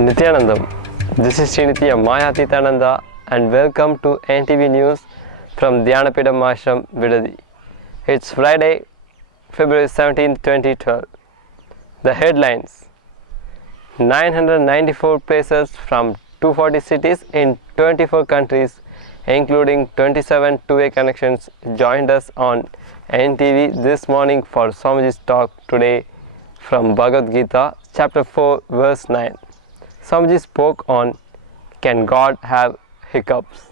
Nithyanandam. This is Srinithya Nithyananda and welcome to eNNews from Dhyanapidam Ashram, Vidadi. It's Friday, February 17, 2012. The headlines: 994 places from 240 cities in 24 countries, including 27 two-way connections, joined us on eNTV this morning for Swamiji's talk today from Bhagavad Gita, chapter 4, verse 9. Swamiji spoke on Can God Have Hiccups?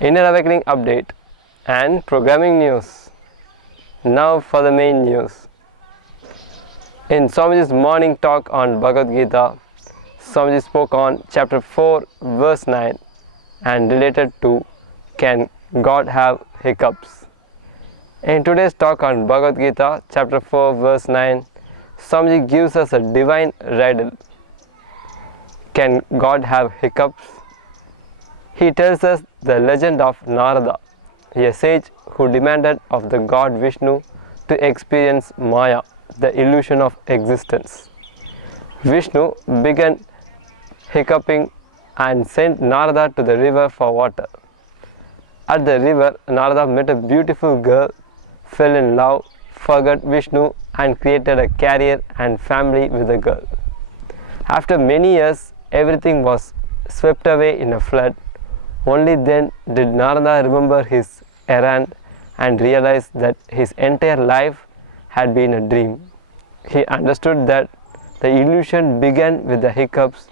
Inner Awakening update and programming news. Now for the main news. In Swamiji's morning talk on Bhagavad Gita, Swamiji spoke on chapter 4, verse 9 and related to Can God Have Hiccups? In today's talk on Bhagavad Gita, chapter 4, verse 9, Swamiji gives us a divine riddle. Can God have hiccups? He tells us the legend of Narada, a sage who demanded of the god Vishnu to experience Maya, the illusion of existence. Vishnu began hiccuping and sent Narada to the river for water. At the river, Narada met a beautiful girl, fell in love, forgot Vishnu and created a career and family with the girl. After many years, everything was swept away in a flood. Only then did Narada remember his errand and realize that his entire life had been a dream. He understood that the illusion began with the hiccups,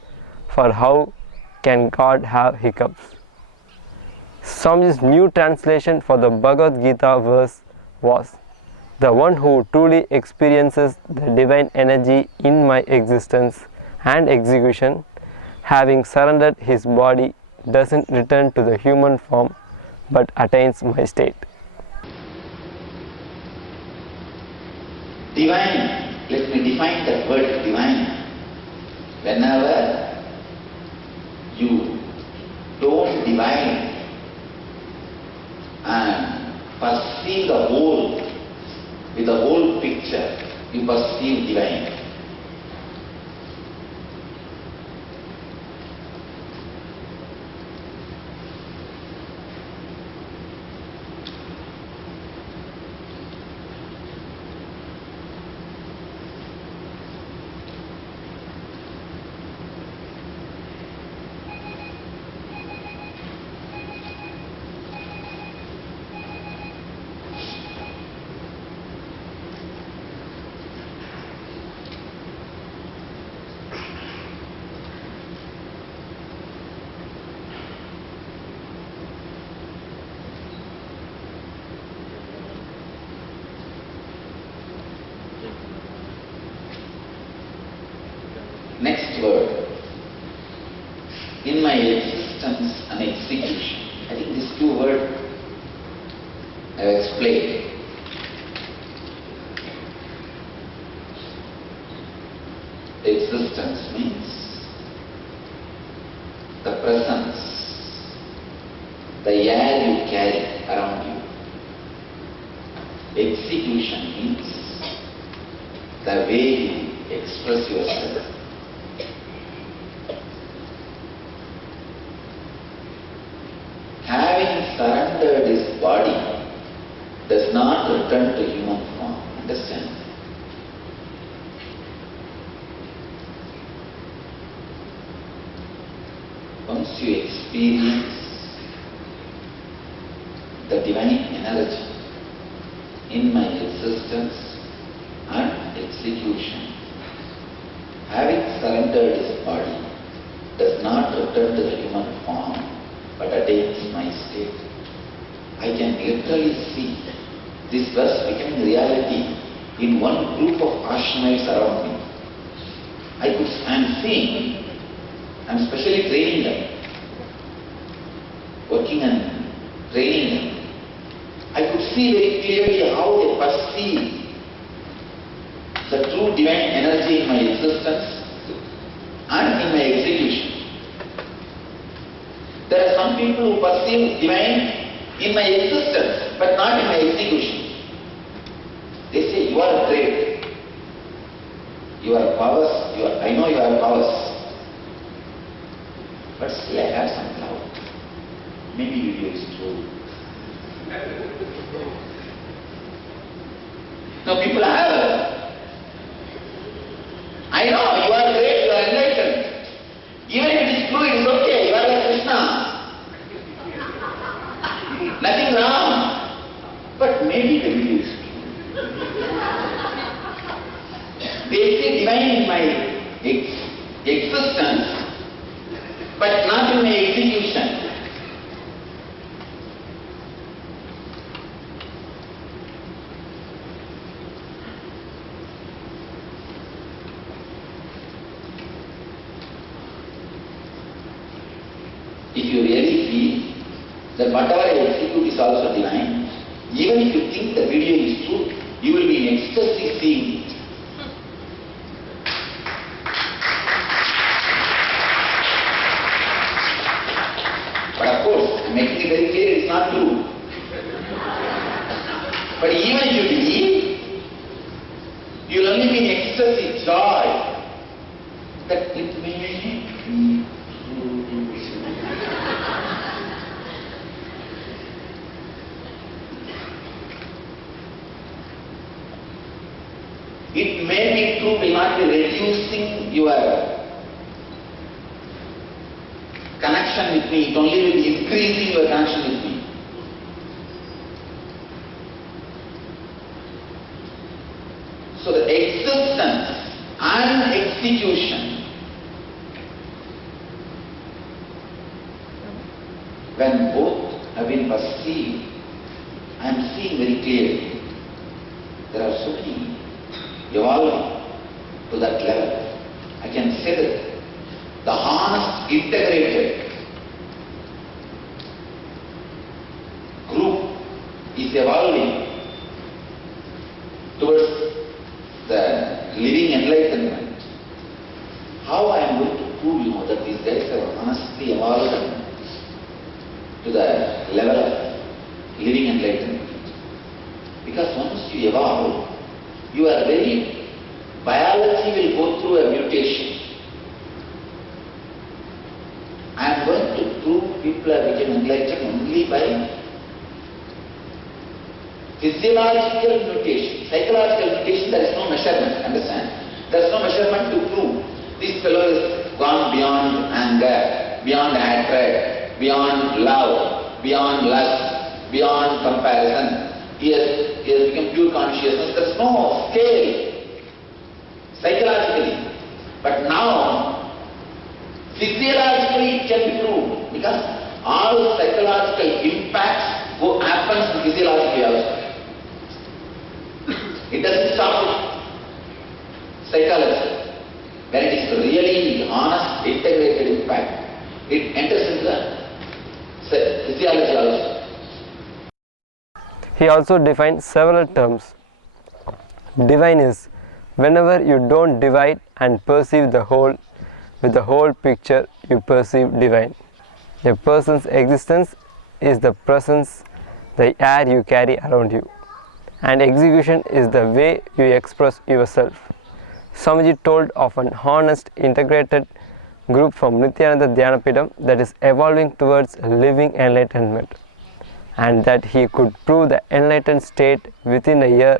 for how can God have hiccups? Swamiji's new translation for the Bhagavad Gita verse was, "The one who truly experiences the divine energy in my existence and execution, having surrendered his body, doesn't return to the human form but attains my state." Divine, let me define the word divine. Whenever you don't divine and perceive the whole, with the whole picture, you perceive divine. Next word, in my existence and execution. I think these two words I have explained. Existence means the presence, the air you carry around you. Execution means the way you express yourself. Having surrendered his body does not return to human form. Understand? Once you experience the divine energy in my existence and execution, having surrendered his body does not return to the human form but attains my state. I can literally see this verse becoming reality in one group of ashramites around me. I'm seeing, I'm specially training them, working and training them. I could see very clearly how they perceive the true divine energy in my existence and in my execution. There are some people who perceive divine in my existence, but not in my execution. They say, you are great. Your powers, I know you have powers. but still I have some doubt. Maybe video is true. No, people have. I know, you are great, you are enlightened. Even if it is true, it is okay, you are like Krishna. Nothing wrong. But maybe the video is true. They say divine in my existence, but not in my execution. If you really feel that whatever I execute is also divine, even if you think the video is true, you will be in ecstasy seeing it. But of course, I am making it very clear, it is not true. But even if you believe, you will only be in ecstasy, joy, that it may be true. It may be true, will not be reducing your connection with me, it only will be increasing your connection with me. So the existence and execution, when both have been perceived, I am seeing very clearly, there are so many evolving to that level. I can say that the honest, integrated group is evolving towards the living enlightenment. How I am going to prove that these guys have honestly evolved to the level of living enlightenment? Because once you evolve, your very biology will go through a mutation. I am going to prove people have become enlightened only by physiological mutation. Psychological mutation, there is no measurement, understand? There is no measurement to prove. This fellow has gone beyond anger, beyond hatred, beyond love, beyond lust, beyond comparison. He has become pure consciousness. There is no scale psychologically. But now, physiologically it can be proved, because all psychological impacts happens physiologically also. It doesn't stop with psychology. When it is really honest, integrated impact, it enters into the physiology also. He also defined several terms. Divine is whenever you don't divide and perceive the whole, with the whole picture you perceive divine. A person's existence is the presence, the air you carry around you. And execution is the way you express yourself. Swamiji told of an honest, integrated group from Nithyananda Dhyanapidam that is evolving towards living enlightenment, and that he could prove the enlightened state within a year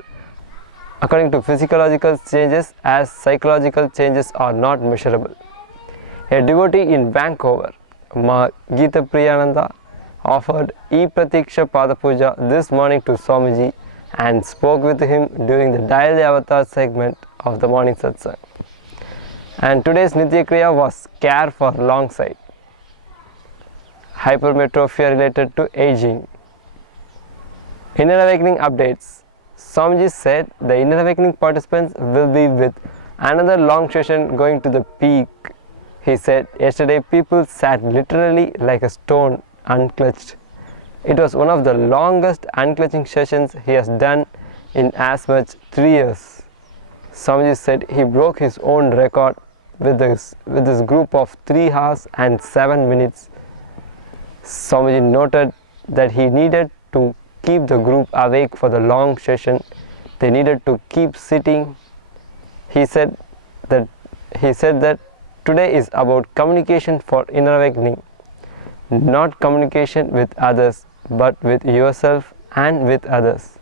according to physiological changes, as psychological changes are not measurable. A devotee in Vancouver, Ma Gita Priyananda, offered E-Pratiksha Padapuja this morning to Swamiji and spoke with him during the daily avatar segment of the morning satsang. And today's Nitya Kriya was care for long sight, hypermetropia related to aging. Inner Awakening updates. Swamiji said the Inner Awakening participants will be with another long session going to the peak. He said yesterday people sat literally like a stone unclutched. It was one of the longest unclutching sessions he has done in as much 3 years. Swamiji said he broke his own record with this group of 3 hours and 7 minutes. Swamiji noted that he needed to keep the group awake for the long session. They needed to keep sitting. He said that today is about communication for inner awakening. Not communication with others, but with yourself and with others.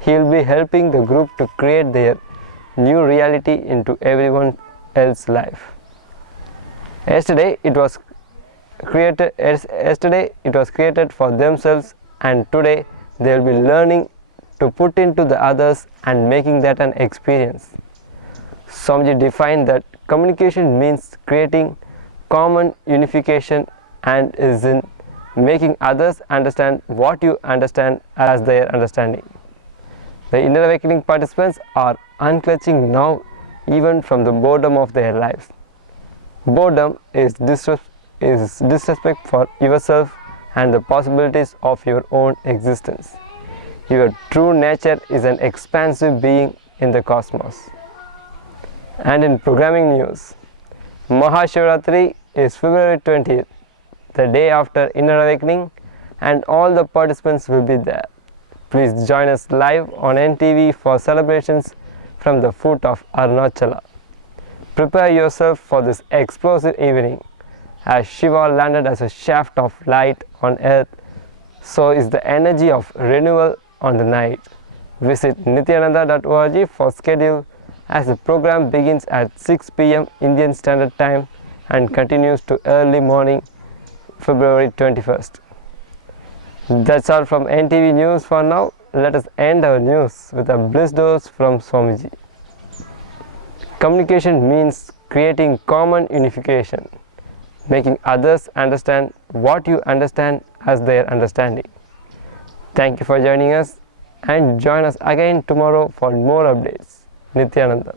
He will be helping the group to create their new reality into everyone else's life. Yesterday it was created for themselves, and today they will be learning to put into the others and making that an experience. Swamiji defined that communication means creating common unification and is in making others understand what you understand as their understanding. The inner awakening participants are unclutching now even from the boredom of their lives. Boredom is disrespect for yourself and the possibilities of your own existence. Your true nature is an expansive being in the cosmos. And in programming news, Mahashivratri is February 20th, the day after Inner Awakening, and all the participants will be there. Please join us live on NTV for celebrations from the foot of Arunachala. Prepare yourself for this explosive evening. As Shiva landed as a shaft of light on earth, so is the energy of renewal on the night. Visit Nithyananda.org for schedule, as the program begins at 6 p.m. Indian Standard Time and continues to early morning February 21st. That's all from NTV News for now. Let us end our news with a bliss dose from Swamiji. Communication means creating common unification, making others understand what you understand as their understanding. Thank you for joining us, and join us again tomorrow for more updates. Nithyananda.